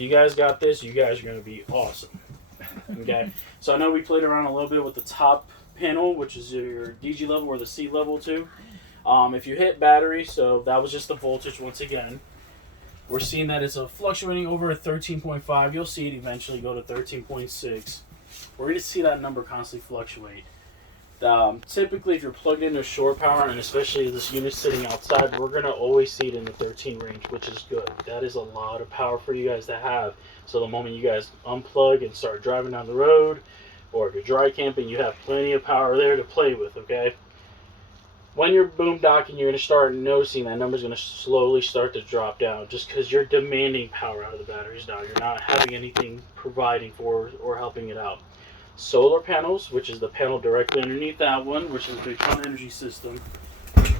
you guys got this, you guys are going to be awesome. Okay, so I know we played around a little bit with the top panel, which is your DG level or the C level too. If you hit battery, so that was just the voltage once again. We're seeing that it's fluctuating over a 13.5. You'll see it eventually go to 13.6. We're going to see that number constantly fluctuate. Typically, if you're plugged into shore power, and especially this unit sitting outside, we're going to always see it in the 13 range, which is good. That is a lot of power for you guys to have. So the moment you guys unplug and start driving down the road, or if you're dry camping, you have plenty of power there to play with, okay? When you're boondocking, you're going to start noticing that number's going to slowly start to drop down just because you're demanding power out of the batteries now. You're not having anything providing for or helping it out. Solar panels, which is the panel directly underneath that one, which is the Victron Energy System.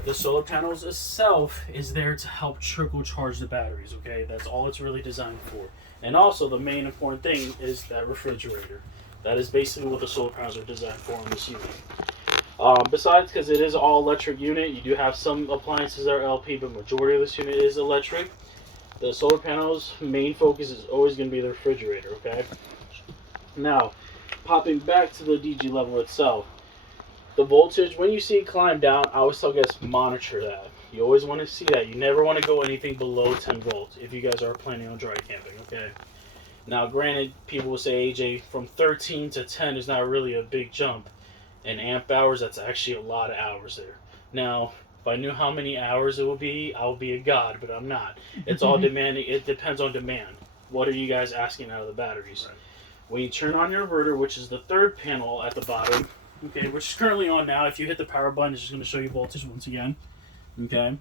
The solar panels itself is there to help trickle charge the batteries, okay? That's all it's really designed for. And also the main important thing is that refrigerator. That is basically what the solar panels are designed for on this unit. Besides, because it is an all-electric unit, you do have some appliances that are LP, but majority of this unit is electric. The solar panels' main focus is always going to be the refrigerator, okay? Now, popping back to the DG level itself, the voltage, when you see it climb down, I always tell guys monitor that. You always want to see that. You never want to go anything below 10 volts if you guys are planning on dry camping, okay? Now, granted, people will say, AJ, from 13 to 10 is not really a big jump. In amp hours, that's actually a lot of hours there. Now, if I knew how many hours it would be, I would be a god, but I'm not. It's all demanding. It depends on demand. What are you guys asking out of the batteries? Right. When you turn on your inverter, which is the third panel at the bottom, okay, which is currently on now. If you hit the power button, it's just going to show you voltage once again. Okay.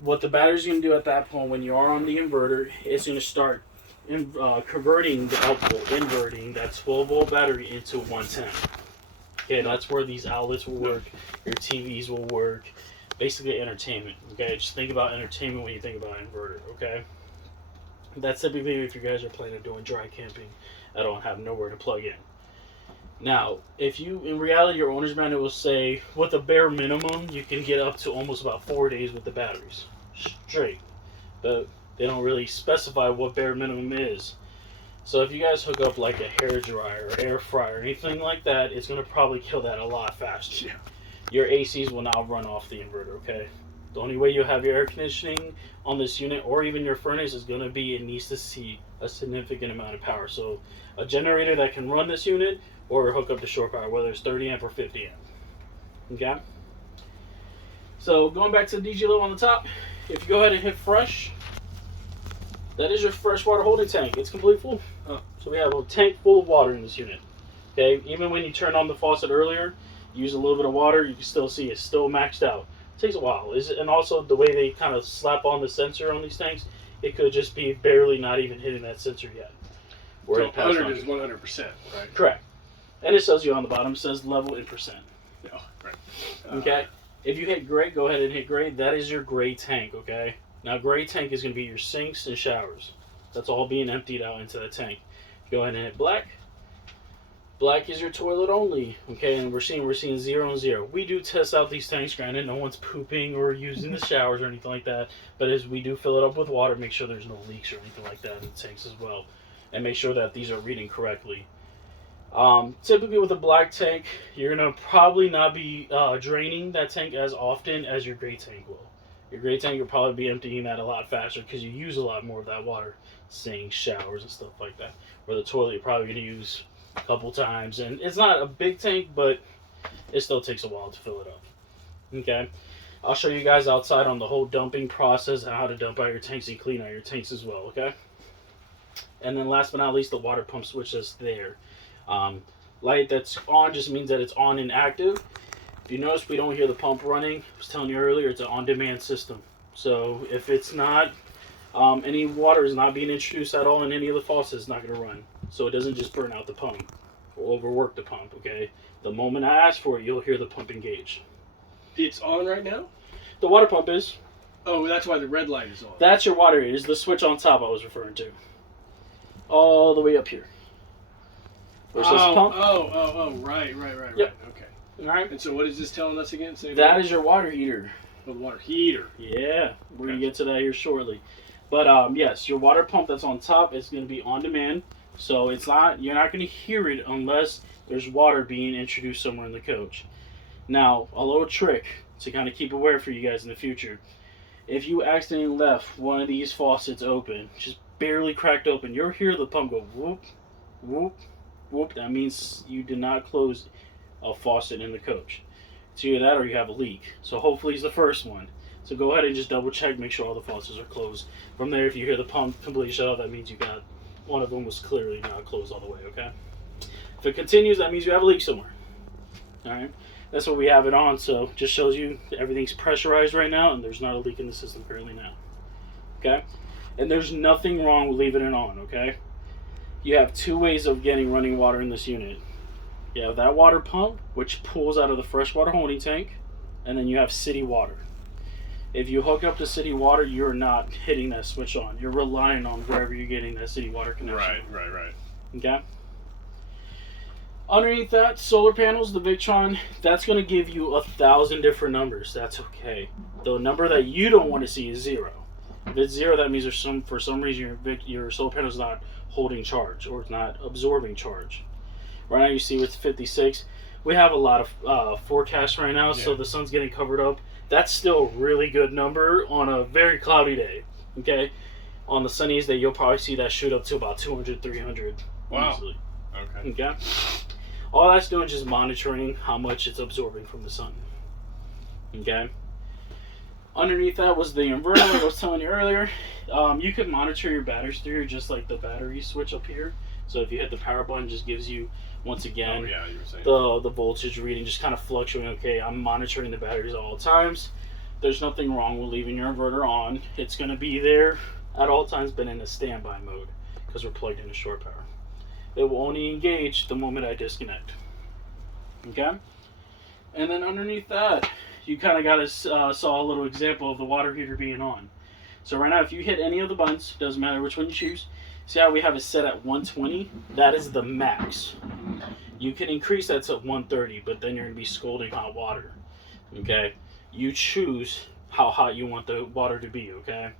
What the battery's going to do at that point when you are on the inverter, it's going to start converting the output, inverting that 12-volt battery into 110. Okay, that's where these outlets will work, your TVs will work, basically entertainment, okay? Just think about entertainment when you think about inverter, okay? That's typically if you guys are planning on doing dry camping, I don't have nowhere to plug in. Now, if you, in reality, your owner's manual will say, with a bare minimum, you can get up to almost about 4 days with the batteries, straight. But they don't really specify what bare minimum is. So if you guys hook up like a hair dryer or air fryer or anything like that, it's going to probably kill that a lot faster. Yeah. Your ACs will now run off the inverter, okay? The only way you'll have your air conditioning on this unit or even your furnace is going to be it needs to see a significant amount of power. So a generator that can run this unit or hook up to shore power, whether it's 30 amp or 50 amp. Okay? So going back to the DG level on the top, if you go ahead and hit fresh, that is your freshwater holding tank. It's completely full. So we have a tank full of water in this unit. Okay, even when you turn on the faucet earlier, use a little bit of water, you can still see it's still maxed out. It takes a while. And also the way they kind of slap on the sensor on these tanks, it could just be barely not even hitting that sensor yet. So 100 is 100%, right? Correct. And it tells you on the bottom, it says level in percent. Oh, right. Okay. If you hit gray, go ahead and hit gray. That is your gray tank, okay? Now, gray tank is going to be your sinks and showers. That's all being emptied out into the tank. Go ahead and hit black. Black is your toilet only, okay? And we're seeing 0 and 0. We do test out these tanks, granted, no one's pooping or using the showers or anything like that. But as we do fill it up with water, make sure there's no leaks or anything like that in the tanks as well. And make sure that these are reading correctly. Typically with a black tank, you're going to probably not be draining that tank as often as your gray tank will. Your gray tank will probably be emptying that a lot faster because you use a lot more of that water, sinks, showers, and stuff like that. Where the toilet you're probably going to use a couple times. And it's not a big tank, but it still takes a while to fill it up. Okay? I'll show you guys outside on the whole dumping process and how to dump out your tanks and clean out your tanks as well, okay? And then last but not least, the water pump switch is there. Light that's on just means that it's on and active. If you notice, we don't hear the pump running. I was telling you earlier, it's an on-demand system. So if it's not, any water is not being introduced at all in any of the faucets, it's not going to run. So it doesn't just burn out the pump or overwork the pump, okay? The moment I ask for it, you'll hear the pump engage. It's on right now? The water pump is. Oh, that's why the red light is on. That's your water heater. It's the switch on top I was referring to. All the way up here. Right, Yep. Okay. All right. And so what is this telling us again? That is your water heater. The water heater. Yeah, we're going to get to that here shortly. But yes, your water pump that's on top is going to be on demand. So you're not going to hear it unless there's water being introduced somewhere in the coach. Now, a little trick to kind of keep aware for you guys in the future. If you accidentally left one of these faucets open, just barely cracked open, you'll hear the pump go whoop, whoop, whoop. That means you did not close a faucet in the coach. It's either that or you have a leak. So hopefully it's the first one. So go ahead and just double check, make sure all the faucets are closed. From there, if you hear the pump completely shut off, that means you got one of them was clearly not closed all the way, okay? If it continues, that means you have a leak somewhere. Alright? That's what we have it on, so just shows you everything's pressurized right now and there's not a leak in the system currently now. Okay? And there's nothing wrong with leaving it on, okay? You have two ways of getting running water in this unit. You have that water pump, which pulls out of the freshwater holding tank, and then you have city water. If you hook up to city water, you're not hitting that switch on. You're relying on wherever you're getting that city water connection. Right. Okay? Underneath that, solar panels, the Victron, that's going to give you 1,000 different numbers. That's okay. The number that you don't want to see is 0. If it's 0, that means for some reason your solar panel is not holding charge or it's not absorbing charge. Right now you see with 56, we have a lot of forecasts right now, so the sun's getting covered up. That's still a really good number on a very cloudy day. Okay? On the sunniest day, you'll probably see that shoot up to about 200, 300 easily. Okay? All that's doing is just monitoring how much it's absorbing from the sun. Okay? Underneath that was the inverter, like I was telling you earlier. You could monitor your batteries through here, just like the battery switch up here. So if you hit the power button, it just gives you, once again, you were saying the voltage reading just kind of fluctuating. Okay, I'm monitoring the batteries at all times. There's nothing wrong with leaving your inverter on. It's going to be there at all times, but in a standby mode because we're plugged into shore power. It will only engage the moment I disconnect. Okay? And then underneath that, you kind of got saw a little example of the water heater being on. So right now, if you hit any of the buttons, doesn't matter which one you choose, see how we have it set at 120? That is the max. You can increase that to 130, but then you're going to be scalding hot water. Okay? You choose how hot you want the water to be, okay?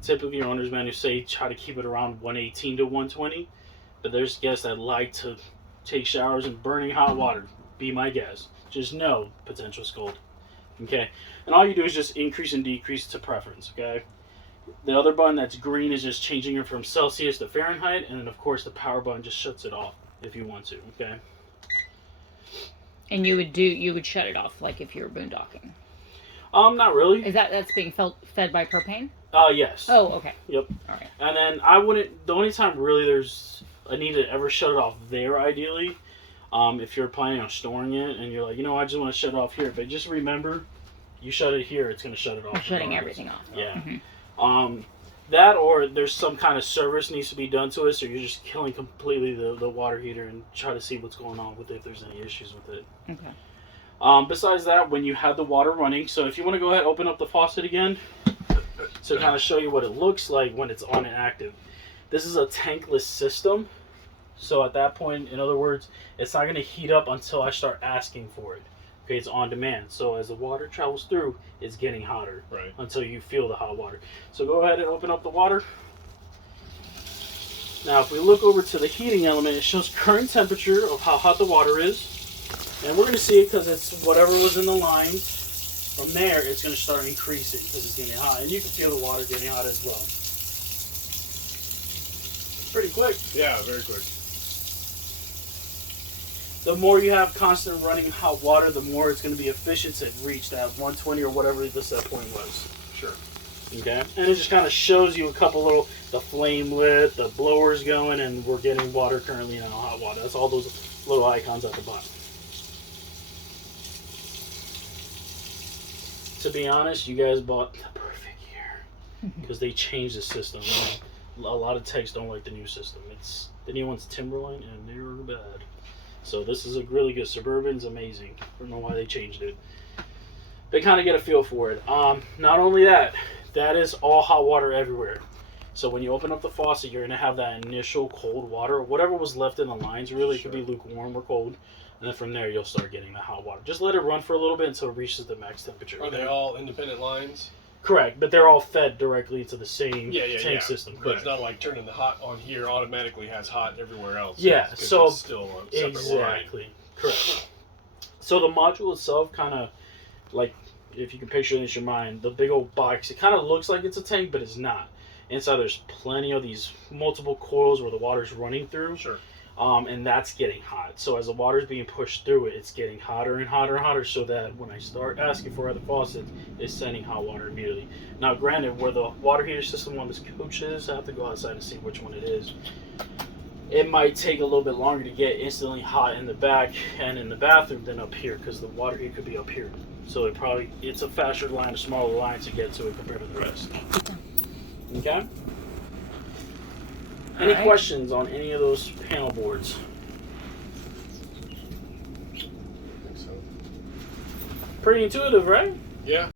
Typically, your owner's manual say try to keep it around 118 to 120. But there's guests that like to take showers in burning hot water. Be my guest. Just know potential scald. Okay? And all you do is just increase and decrease to preference. Okay? The other button that's green is just changing it from Celsius to Fahrenheit. And then, of course, the power button just shuts it off if you want to. Okay? And you would shut it off like if you were boondocking. Not really. Is that's being fed by propane? Yes. Oh, okay. Yep. All right. And then the only time really there's a need to ever shut it off there, ideally, if you're planning on storing it and you're like, I just want to shut it off here. But just remember, you shut it here, it's going to shut it off. You're shutting everything off. Yeah. Mm-hmm. That or there's some kind of service needs to be done to it, so you're just killing completely the water heater and try to see what's going on with it, if there's any issues with it. Okay. Besides that, when you have the water running, so if you want to go ahead, open up the faucet again to kind of show you what it looks like when it's on and active. This is a tankless system, so at that point, in other words, it's not going to heat up until I start asking for it. Okay, it's on demand. So as the water travels through, it's getting hotter until you feel the hot water. So go ahead and open up the water. Now, if we look over to the heating element, it shows current temperature of how hot the water is. And we're going to see it because it's whatever was in the lines. From there, it's going to start increasing because it's getting hot. And you can feel the water getting hot as well. Pretty quick. Yeah, very quick. The more you have constant running hot water, the more it's going to be efficient to reach that 120 or whatever the set point was. Sure. Okay? And it just kind of shows you a couple the flame lit, the blower's going, and we're getting water currently now, hot water. That's all those little icons at the bottom. To be honest, you guys bought the perfect year because they changed the system. A lot of techs don't like the new system. It's the new one's Timberline, and they're bad. So this is a really good Suburban's amazing. I don't know why they changed it. They kind of get a feel for it. Not only that is all hot water everywhere. So when you open up the faucet, you're going to have that initial cold water, or whatever was left in the lines, really. It could be lukewarm or cold. And then from there, you'll start getting the hot water. Just let it run for a little bit until it reaches the max temperature. Are they all independent lines? Correct, but they're all fed directly into the same Yeah, tank system. But Correct. it's not like turning the hot on here automatically has hot everywhere else. Yeah, It's 'cause so- it's still a separate line. Exactly. Correct. So the module itself, kind of like, if you can picture it in your mind, the big old box, it kind of looks like it's a tank, but it's not. Inside there's plenty of these multiple coils where the water's running through, Sure. and that's getting hot. So as the water's being pushed through it, it's getting hotter and hotter and hotter, so that when I start asking for other faucets, it's sending hot water immediately. Now, granted, where the water heater system on this coach is, I have to go outside and see which one it is. It might take a little bit longer to get instantly hot in the back and in the bathroom than up here, because the water heater could be up here. So it's a faster line, a smaller line to get to it compared to the rest. Okay? Any Alright. questions on any of those panel boards? I think so. Pretty intuitive, right? Yeah.